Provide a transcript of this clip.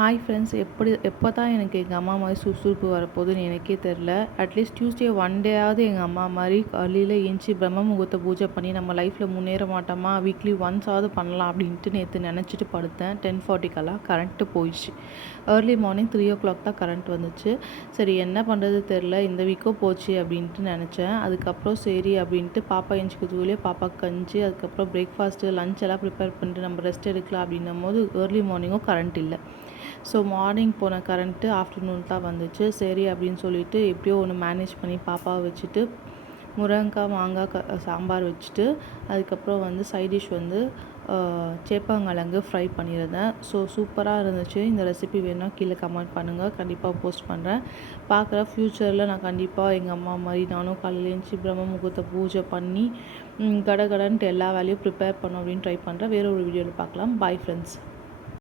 Hi friends, எப்போ தான் எனக்கு எங்கள் அம்மா மாதிரி சுறுசுறுப்பு வரப்போகுதுன்னு எனக்கே தெரில. அட்லீஸ்ட் டியூஸ்டே ஒன் டேயாவது எங்கள் அம்மா மாதிரி காலையில் ஏஞ்சி பிரம்ம முகூர்த்த பூஜை பண்ணி நம்ம லைஃப்பில் முன்னேற மாட்டோமா, வீக்லி ஒன்ஸாவது பண்ணலாம் அப்படின்ட்டு நேற்று நினச்சிட்டு படுத்தேன். 10:40க்கெல்லாம் கரண்ட்டு போயிடுச்சு. ஏர்லி மார்னிங் 3 o'clock தான் கரண்ட் வந்துச்சு. சரி என்ன பண்ணுறது தெரில, இந்த வீக்கும் போச்சு அப்படின்ட்டு நினச்சேன். அதுக்கப்புறம் சரி அப்படின்ட்டு பாப்பா ஏஞ்சிக்கிறதுக்குள்ளேயே பாப்பாவுக்கு கஞ்சி, அதுக்கப்புறம் பிரேக்ஃபாஸ்ட்டு லஞ்ச் எல்லாம் ப்ரிப்பேர் பண்ணிட்டு நம்ம ரெஸ்ட் எடுக்கலாம் அப்படின்னும் போது ஏர்லி மார்னிங்கும் கரண்ட் இல்லை. ஸோ மார்னிங் போன கரண்ட்டு ஆஃப்டர்நூன் தான் வந்துச்சு. சரி அப்படின்னு சொல்லிட்டு எப்படியோ ஒன்று மேனேஜ் பண்ணி பாப்பாவை வச்சுட்டு முருங்கக்காய் மாங்காய் சாம்பார் வச்சுட்டு அதுக்கப்புறம் வந்து சைட் டிஷ் வந்து சேப்பங்கிழங்கு ஃப்ரை பண்ணியிருந்தேன். ஸோ சூப்பராக இருந்துச்சு. இந்த ரெசிபி வேணும்னா கீழே கமெண்ட் பண்ணுங்கள், கண்டிப்பாக போஸ்ட் பண்ணுறேன். பார்க்குற ஃப்யூச்சரில் நான் கண்டிப்பாக எங்கள் அம்மா மாதிரி நானும் காலையில் எழுந்துச்சி பிரம்ம முகூர்த்த பூஜை பண்ணி கடகடன்ட்டு எல்லா வேலையும் ப்ரிப்பேர் பண்ணோம் அப்படின்னு ட்ரை பண்ணுறேன். வேறு ஒரு வீடியோவில் பார்க்கலாம். Bye friends.